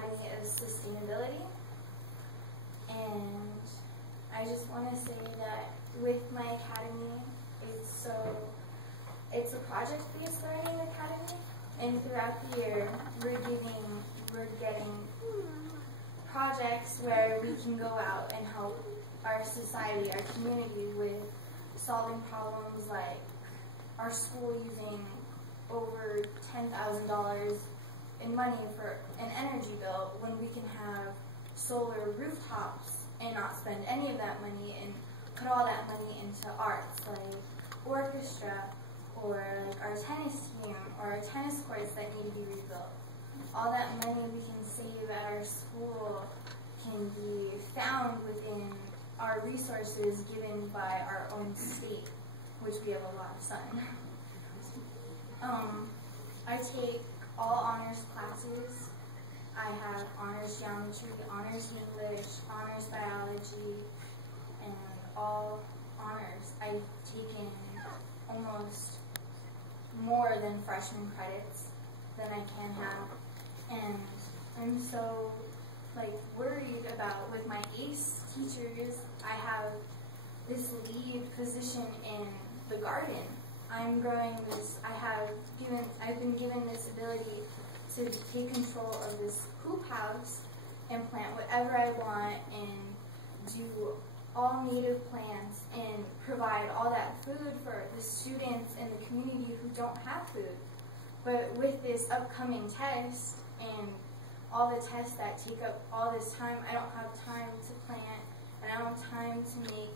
Academy of Sustainability. And I just want to say that with my academy, it's a project-based learning academy, and throughout the year we're getting projects where we can go out and help our society, our community with solving problems like our school using over $10,000 in money for an energy bill when we can have solar rooftops and not spend any of that money and put all that money into arts like orchestra or like our tennis team or our tennis courts that need to be rebuilt. All that money we can save at our school can be found within our resources given by our own state, which we have a lot of sun. I take all honors classes. I have honors geometry, honors English, honors biology, and all honors. I've taken almost more than freshman credits than I can have, and I'm so worried about with my ACE teachers. I have this lead position in the garden. I'm growing this. I've been given this ability to take control of this hoop house and plant whatever I want and do all native plants and provide all that food for the students in the community who don't have food. But with this upcoming test and all the tests that take up all this time, I don't have time to plant, and I don't have time to make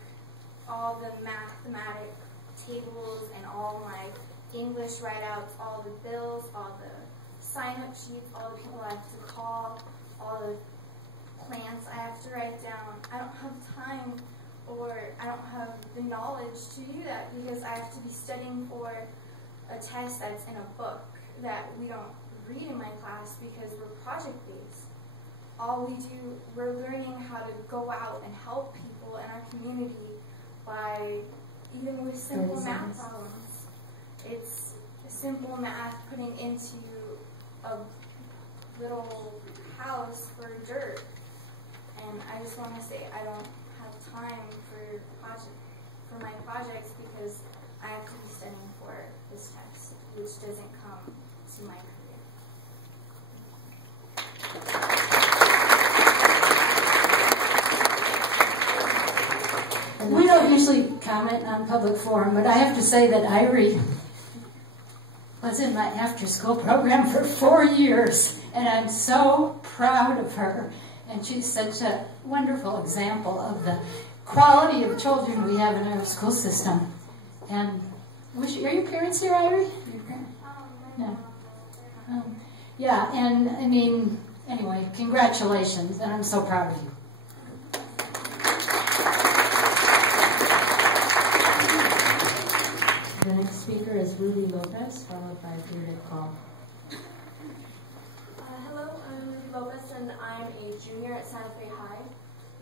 all the mathematic tables and all my English write-outs, all the bills, all the sign-up sheets, all the people I have to call, all the plans I have to write down. I don't have time, or I don't have the knowledge to do that because I have to be studying for a test that's in a book that we don't read in my class because we're project-based. All we do, we're learning how to go out and help people in our community by, even with simple math problems. It's simple math putting into a little house for dirt. And I just want to say I don't have time for my projects because I have to be studying for this test, which doesn't come to my career. We don't usually comment on public forum, but I have to say that Irie was in my after-school program for 4 years, and I'm so proud of her. And she's such a wonderful example of the quality of children we have in our school system. And are your parents here, Irie? No. Yeah, and I mean, anyway, congratulations, and I'm so proud of you. The next speaker is Ruby Lopez, followed by David Call. Hello, I'm Ruby Lopez, and I'm a junior at Santa Fe High.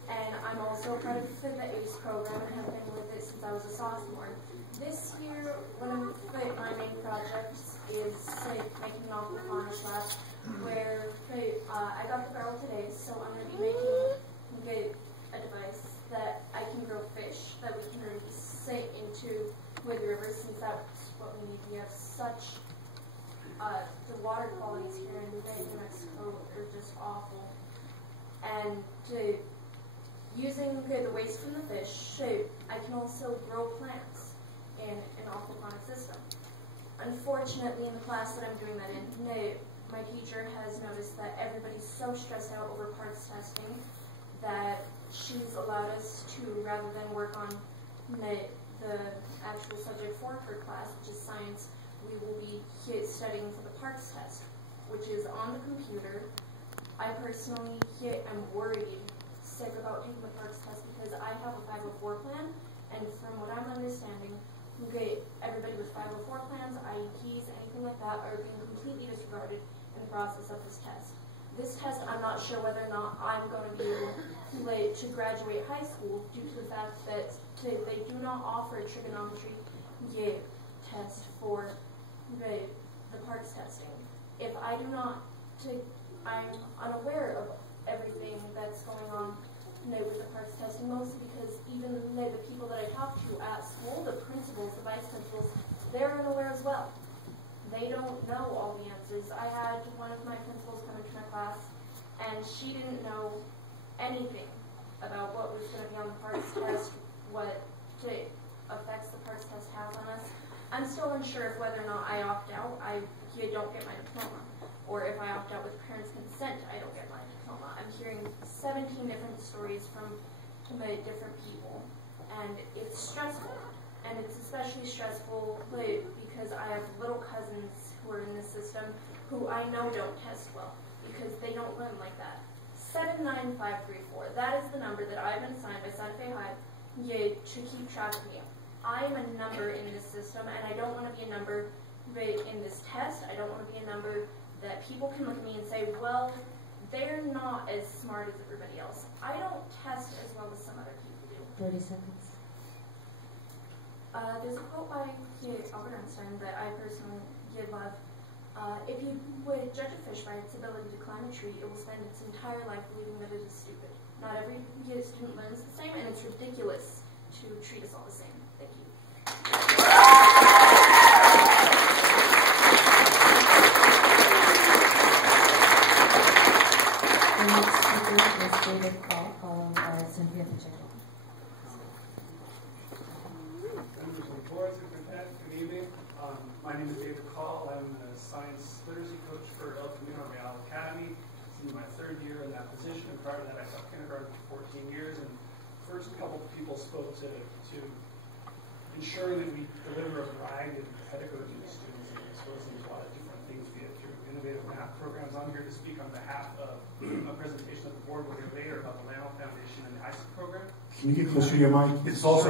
And I'm also part of the ACE program and have been with it since I was a sophomore. This year, one of my main projects is making an aquaponics lab, where I got the barrel today, so I'm going to be making a device that I can grow fish that we can release into with rivers, since that's what we need. We have such the water qualities here in New Mexico are just awful, and using the waste from the fish, I can also grow plants in an aquaponic system. Unfortunately, in the class that I'm doing that in, my teacher has noticed that everybody's so stressed out over parts testing that she's allowed us to, rather than work on the actual subject for her class, which is science, we will be studying for the parts test, which is on the computer. I personally am worried sick about taking the parts test because I have a 504 plan, and from what I'm understanding, everybody with 504 plans, IEPs, anything like that, are being completely disregarded in the process of this test. This test, I'm not sure whether or not I'm going to be able to graduate high school due to the fact that they do not offer a trigonometry test for the parts testing. If I do not I'm unaware of everything that's going on with the PARCC testing, mostly because even the people that I talk to at school, the principals, the vice principals, they're unaware as well. They don't know all the answers. I had one of my principals come into my class, and she didn't know anything about what was going to be on the PARCC test, what effects the PARCC test has on us. I'm still unsure of whether or not I opt out, I don't get my diploma. Or if I opt out with parents' consent, I don't get my diploma. I'm hearing 17 different stories from different people, and it's stressful. And it's especially stressful because I have little cousins who are in the system who I know don't test well because they don't learn like that. 79534, that is the number that I've been assigned by Santa Fe High to keep track of me. I am a number in this system, and I don't want to be a number in this test. I don't want to be a number that people can look at me and say, well, they're not as smart as everybody else. I don't test as well as some other people do. 30 seconds. There's a quote by Albert Einstein that I personally love. If you would judge a fish by its ability to climb a tree, it will spend its entire life believing that it is stupid. Not every student learns the same, and it's ridiculous to treat us all the same. Thank you. The next speaker is David Call, followed by Cynthia Pacheco. Members of the board, Superintendent, good evening. My name is David Call. I'm the science literacy coach for El Camino Real Academy. This is my third year in that position, and prior to that I taught kindergarten for 14 years. And the first couple of people spoke to ensuring that we deliver a variety of pedagogy to students and expose them to a lot of different things via through innovative math programs. I'm here to speak on behalf of a presentation that the board will hear later about the Lano Foundation and the ISIC program. Can you get closer to your mic? It's also